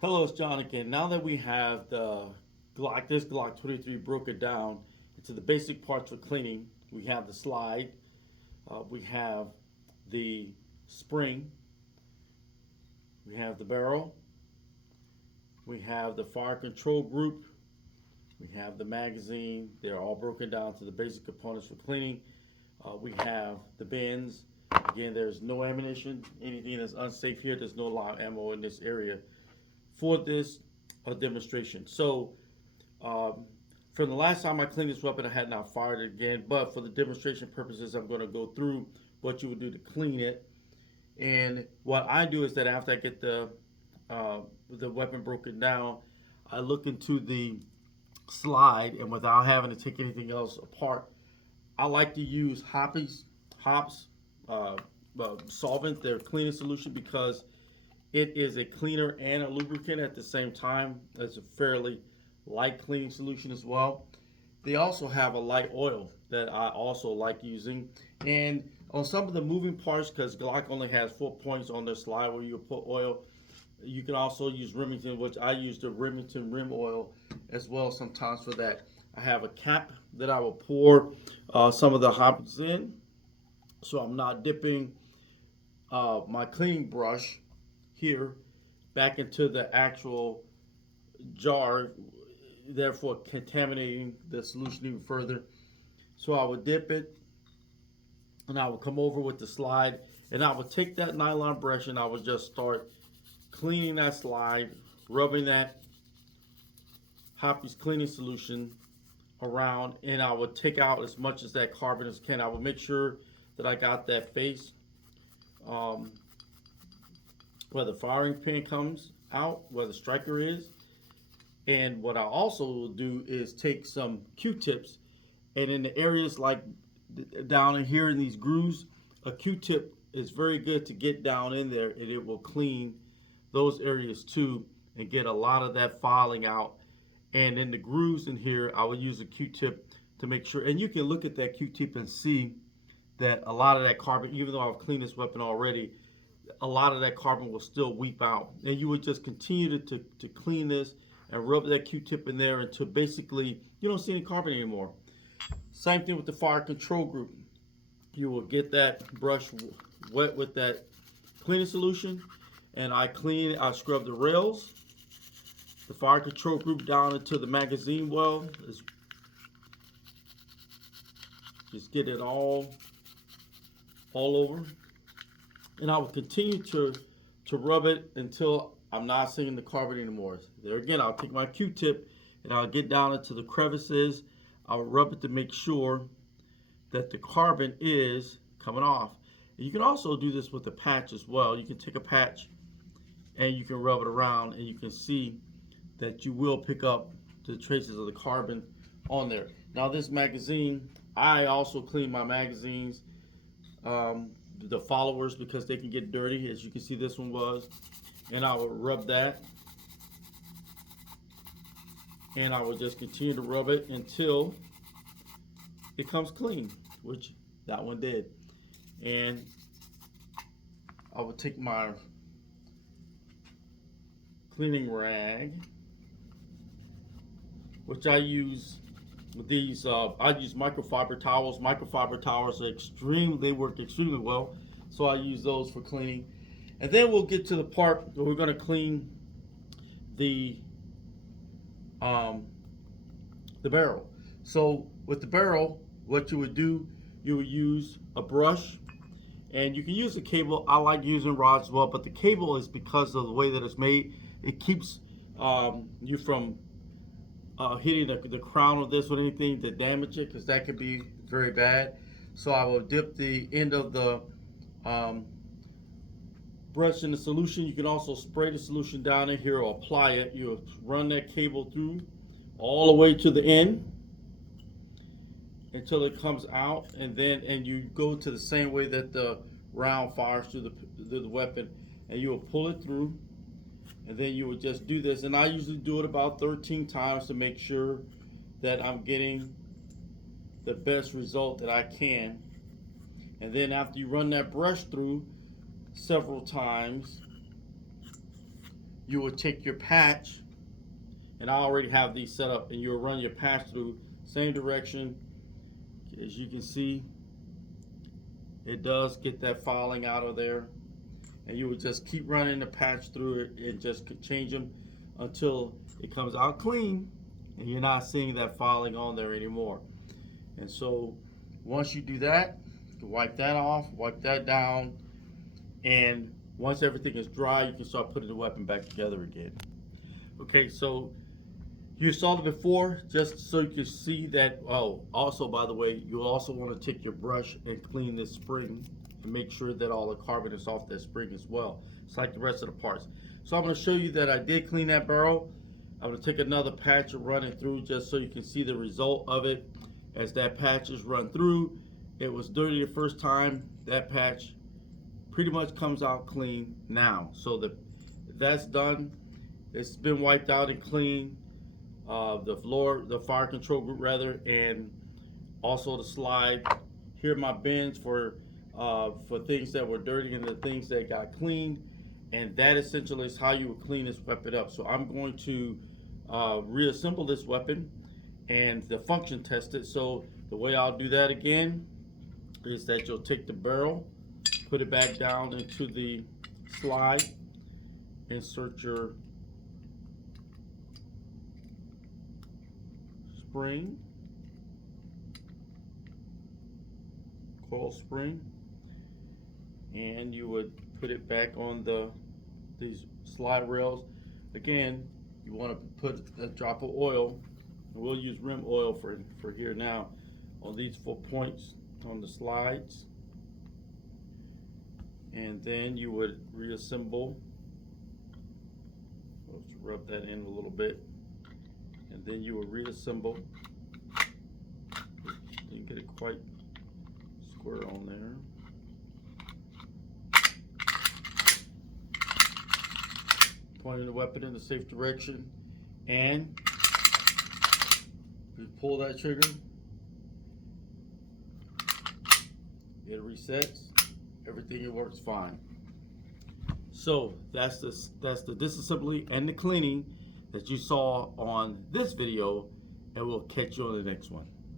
Hello, it's John again. Now that we have this Glock 23 broken down into the basic parts for cleaning, we have the slide, we have the spring, we have the barrel, we have the fire control group, we have the magazine. They're all broken down to the basic components for cleaning. We have the bins. Again, there's no ammunition, anything that's unsafe here. There's no live ammo in this area for this demonstration. So, from the last time I cleaned this weapon, I had not fired it again. But for the demonstration purposes, I'm going to go through what you would do to clean it. And what I do is that after I get the weapon broken down, I look into the slide, and without having to take anything else apart, I like to use hops solvent, their cleaning solution, because it is a cleaner and a lubricant at the same time. It's a fairly light cleaning solution as well. They also have a light oil that I also like using. And on some of the moving parts, because Glock only has 4 points on their slide where you put oil, you can also use Remington, which I use the Remington rim oil as well sometimes for that. I have a cap that I will pour some of the hops in, so I'm not dipping my cleaning brush here back into the actual jar, therefore contaminating the solution even further. So I would dip it, and I would come over with the slide, and I would take that nylon brush and I would just start cleaning that slide, rubbing that Hoppy's cleaning solution around, and I would take out as much as that carbon as can. I would make sure that I got that face where the firing pin comes out, where the striker is. And what I also will do is take some Q-tips, and in the areas like down in here in these grooves, a Q-tip is very good to get down in there, and it will clean those areas too and get a lot of that filing out. And in the grooves in here, I will use a Q-tip to make sure, and you can look at that Q-tip and see that a lot of that carbon, even though I've cleaned this weapon already, a lot of that carbon will still weep out. And you would just continue to clean this and rub that Q-tip in there until basically you don't see any carbon anymore. Same thing with the fire control group. You will get that brush wet with that cleaning solution, and I scrub the rails, the fire control group down into the magazine well. Just get it all over. And I will continue to rub it until I'm not seeing the carbon anymore. There again, I'll take my Q-tip and I'll get down into the crevices. I'll rub it to make sure that the carbon is coming off. And you can also do this with a patch as well. You can take a patch and you can rub it around, and you can see that you will pick up the traces of the carbon on there. Now this magazine, I also clean my magazines, the followers, because they can get dirty, as you can see this one was. And I will rub that, and I will just continue to rub it until it comes clean, which that one did. And I will take my cleaning rag, which I use with these. I use microfiber towels. Microfiber towels are they work extremely well, so I use those for cleaning. And then we'll get to the part where we're going to clean the barrel. So with the barrel, what you would do, you would use a brush, and you can use a cable. I like using rods as well, but the cable is because of the way that it's made. It keeps you from hitting the crown of this with anything to damage it, because that could be very bad. So I will dip the end of the brush in the solution. You can also spray the solution down in here or apply it. You run that cable through all the way to the end until it comes out, and you go to the same way that the round fires through the weapon, and you will pull it through, and then you would just do this. And I usually do it about 13 times to make sure that I'm getting the best result that I can. And then after you run that brush through several times, you will take your patch, and I already have these set up, and you'll run your patch through same direction. As you can see, it does get that filing out of there, and you would just keep running the patch through it and just change them until it comes out clean and you're not seeing that filing on there anymore. And so once you do that, you wipe that off, wipe that down, and once everything is dry, you can start putting the weapon back together again. Okay, so you saw it before, just so you can see that. Oh, also, by the way, you also want to take your brush and clean this spring and make sure that all the carbon is off that spring as well. It's like the rest of the parts. So I'm going to show you that I did clean that barrel. I'm going to take another patch and run it through just so you can see the result of it. As that patch is run through, it was dirty the first time. That patch pretty much comes out clean now. So that's done. It's been wiped out and clean. The fire control group rather, and also the slide. Here are my bins for things that were dirty and the things that got cleaned, and that essentially is how you would clean this weapon up. So I'm going to reassemble this weapon and the function test it. So the way I'll do that again is that you'll take the barrel, put it back down into the slide, insert your spring, coil spring, and you would put it back on these slide rails. Again, you want to put a drop of oil, and we'll use rim oil for here now, on these 4 points on the slides, and then you would reassemble. Let's rub that in a little bit. And then you will reassemble. Didn't get it quite square on there. Pointing the weapon in the safe direction, and you pull that trigger, it resets. Everything works fine. So that's the disassembly and the cleaning that you saw on this video, and we'll catch you on the next one.